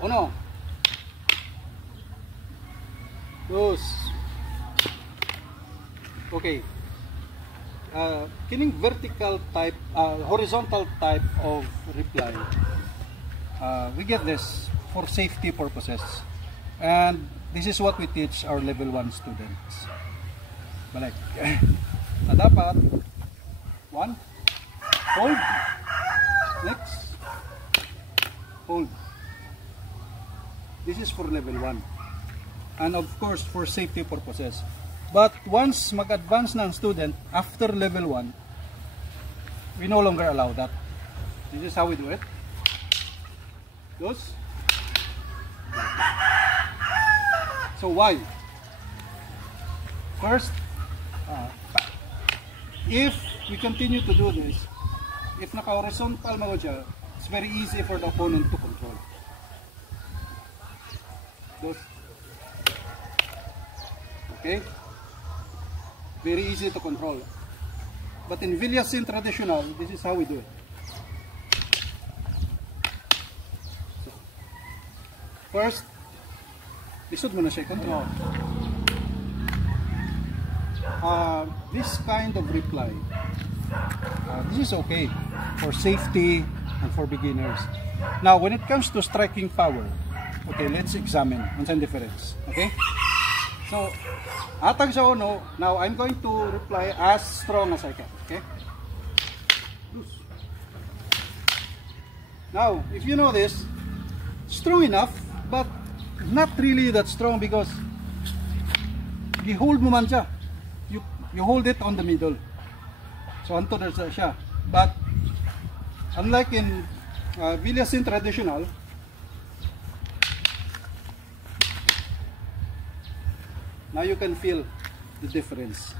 1, 2. Okay. Kining vertical type, horizontal type of reply, we get this for safety purposes, and this is what we teach our level 1 students. Balik. Na dapat 1, hold, next, hold. This is for level 1, and of course for safety purposes. But once mag-advance na ang student after level 1, we no longer allow that. This is how we do it. Those. So why? First, if we continue to do this, if naka-horizontal mo siya, it's very easy for the opponent to control. Those. Okay? Very easy to control. But in Villasin traditional, this is how we do it. So, first, lisod mo na siya control. This kind of reply, this is okay for safety and for beginners. Now, when it comes to striking power, okay, let's examine what's the difference. Okay? So, atag sa uno, now I'm going to reply as strong as I can. Okay? Loose. Now, if you know this, strong enough, but not really that strong because you hold mo man siya. You hold it on the middle. So, anto na siya. But, unlike in Villasin traditional, now you can feel the difference.